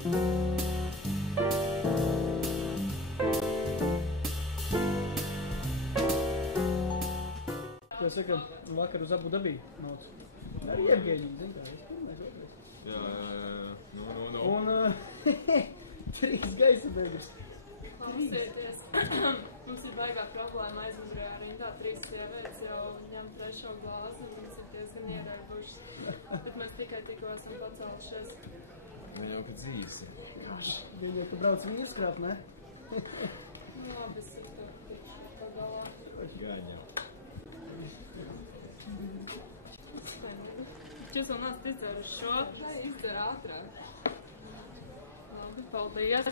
Es saka, vakar uz Abu Dabī nāc. Ar Jevgeņu, zin tā, es pirmais otrais. Jā. No. Un 3 gaisa beigas. Klausieties, mums ir baigā problēma aizmugurējā rindā, 3 sievietes jau ņem trešo glāzi, un mums ir diezgan iedarbušas. Bet mēs tikai tikko esam pacēlušies. Viņa jau, ka dzīves. Viņa, tu brauc vīrs krāt, ne? Labi, es ir tā galā. Gaņa. Jūs vēl nāc izdarus šo? Nē, izdara ātrāk. Labi, paldies.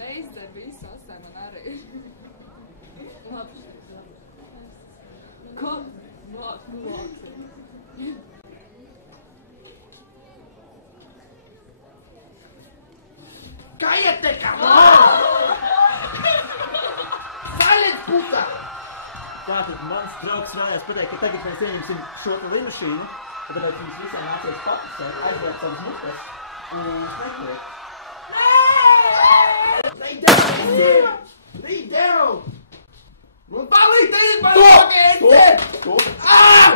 Neizdara visu, astē man arī. Labi. Ko? Labi. Cállate, cabrón! Saliet, puta! Tātad mans draugs vēlējās pateikt, ka tagad mēs ieņemsim šo te limušīnu, tāpēc viņš visiem nācies papisēt, aizvērt savas mukas un smekliet. Lay down, dude! Lay down! Man palīdz, Stop! Ah!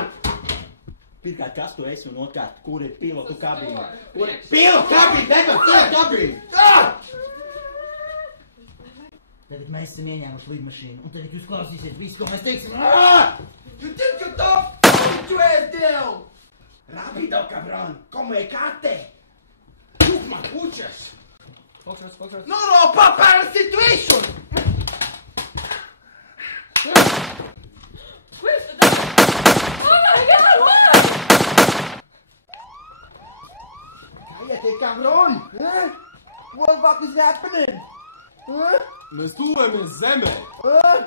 Pirmkārt, kas tu esi un otrkārt, kur ir pilotu kabīne? Kur ir pilotu kabīne? Nekad pilotu kabīne! Ah! Tagad mēs esam ieņēmuši lidmašīnu, un tagad jūs klausīsiet visu, ko mēs teiksim. Ah! You think you tough? Put your ass down! Rápido, cabrón! Como ecate! Look, my puchas! Focus. No, papa, the situation! Where's the dog? Oh my God, what? Cállate, cabrón! Huh? What the fuck is happening? Huh? Mēs tuvojamies zemē! Huh?